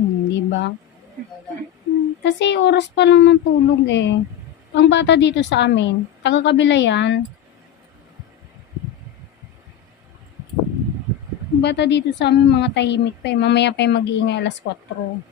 Hmm, di ba? Kasi oras pa lang ng tulog eh. Ang bata dito sa amin, taga-kabila yan. Ang bata dito sa amin mga tahimik pa eh. Mamaya pa mag-iingay alas 4.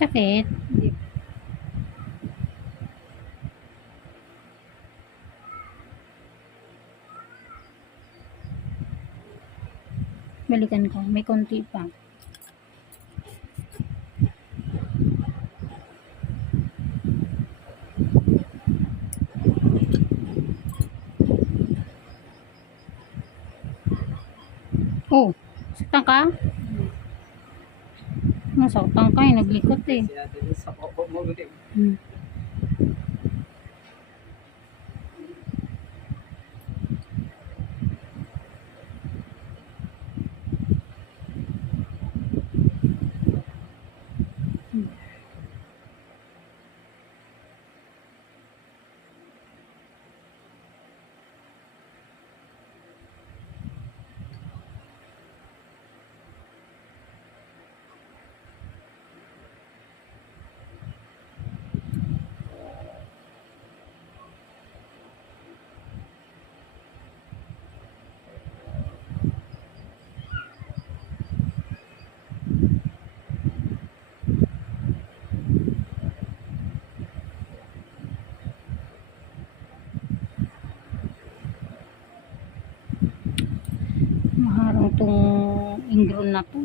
Sakit. Balikan ko. May konti pa. Oh, saktan ka? Nasaktan ka eh, naglikot eh. Hindi. Hmm. Maharang tong ingron na to.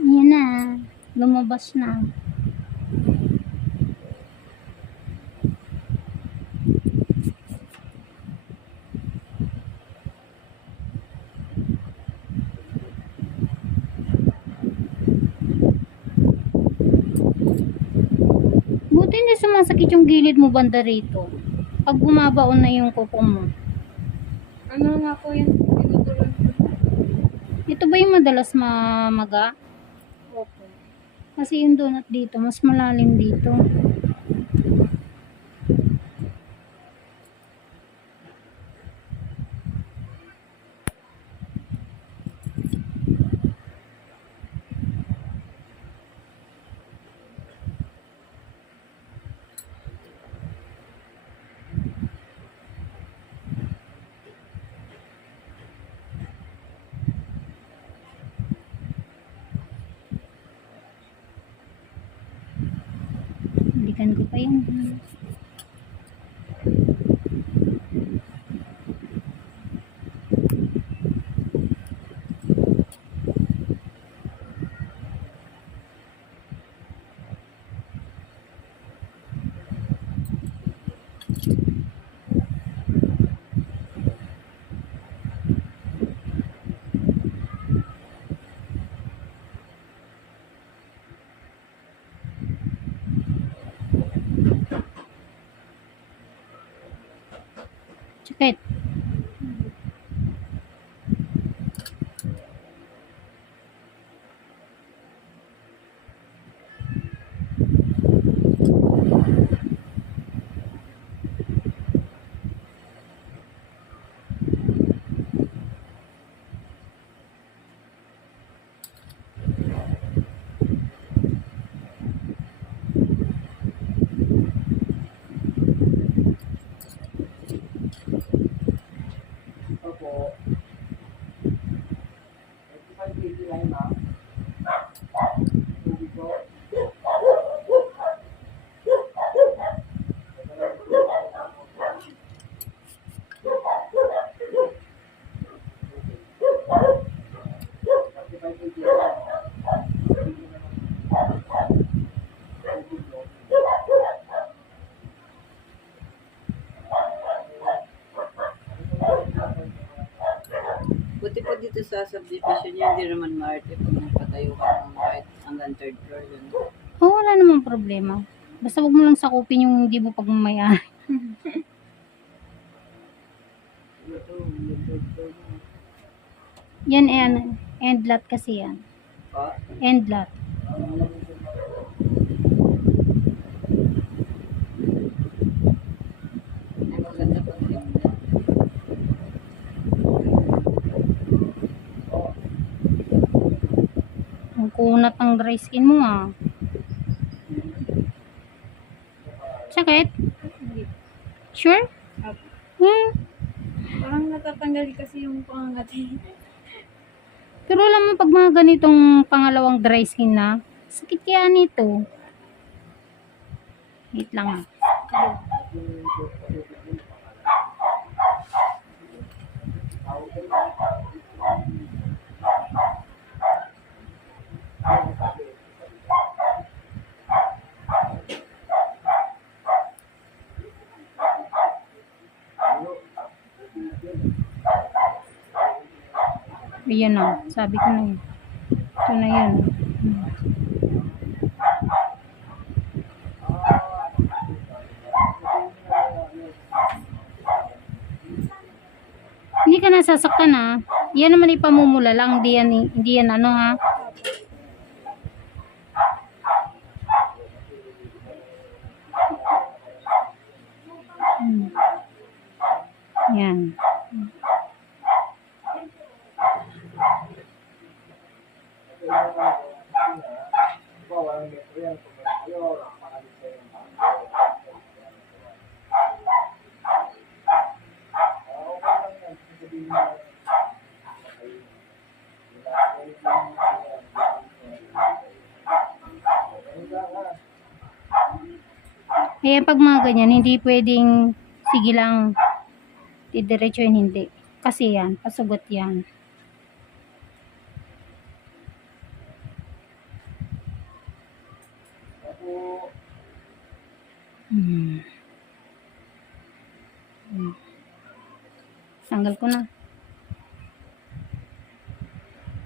Yan na. Lumabas na. Buti hindi sumasakit yung gilid mo banda rito. Pag bumabaon na yung kuko mo. Ano nga po yan? Ito ba yung madalas mamaga? Kasi yung donut dito, mas malalim dito. Balikan ko pa yan. Dito sa subdivision niya, hindi naman maarte pag nagpatayo ka ng kahit hanggang third floor yun. Oo, wala namang problema. Basta wag mo lang sakupin yung hindi mo pagmamayari. Yan, yan. End lot kasi yan. End lot. Ang kunat ng dry skin mo ah. Sakit? Sure? Hmm. Parang natatanggal kasi yung pangangati. Pero alam mo, pag mga ganitong pangalawang dry skin na, sakit kaya nito. Wait lang ah. Ayan na, sabi ko na yun. Ito na yun. Hmm. Hindi ka nasasaktan ha. Yan naman ipamumula lang. Hindi yan, hindi yan ano ha. Hmm. Yan. Kaya pag mga ganyan, hindi pwedeng sige lang didiretso yun, hindi. Kasi yan, pasugot yan. Hmm. Hmm. Tanggal ko na.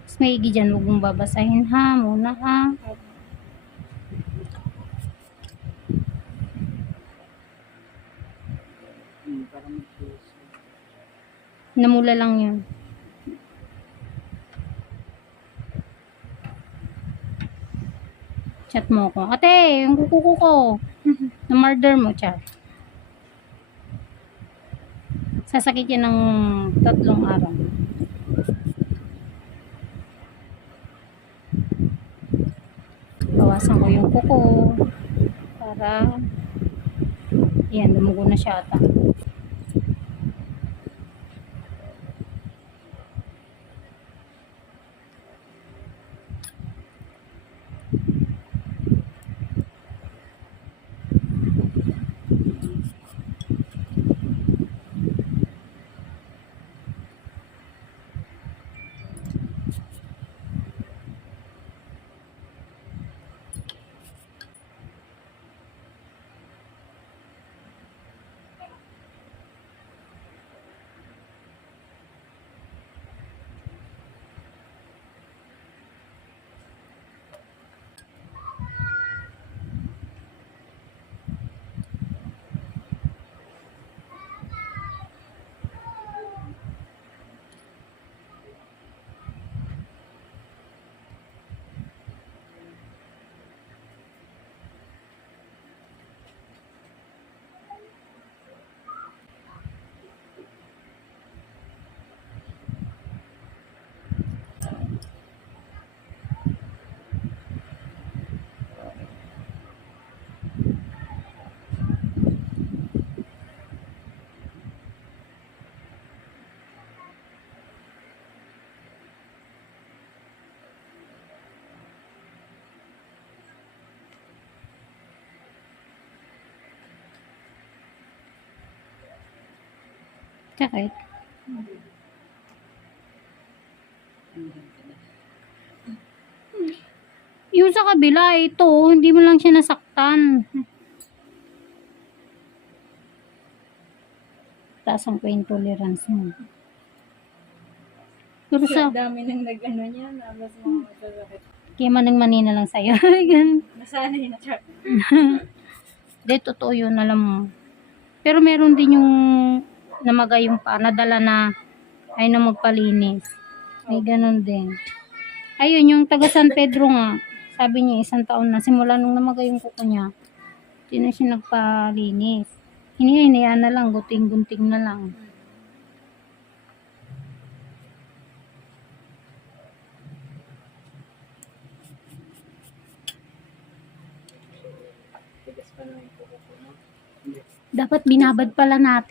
Mas maigi dyan, huwag mong babasahin ha, muna ha. Namula lang yun. Chat mo ko. Ate, yung kukuko ko. Na-murder mo, chat. Sasakit yan ng tatlong araw. Bawasan ko yung kuko. Para, yan, dumugo na siya ata. Sakit. Yung sa kabila, ito, hindi mo lang siya nasaktan. Taas ang pain tolerance mo. Pero Sa dami nang nag-ano niya, nabas mga masasakit. kaya manang manina lang sa'yo. Nasanay na siya. Hindi, totoo yun, alam mo. Pero meron din yung namagay yung pa, nadala na ay na magpalinis. May ganun din. Ayun, yung taga San Pedro nga, sabi niya isang taon na, simula nung namagay yung kuko niya, hindi na siya nagpalinis. Hinihinayaan na lang, guting-gunting na lang. Dapat binabad pala natin.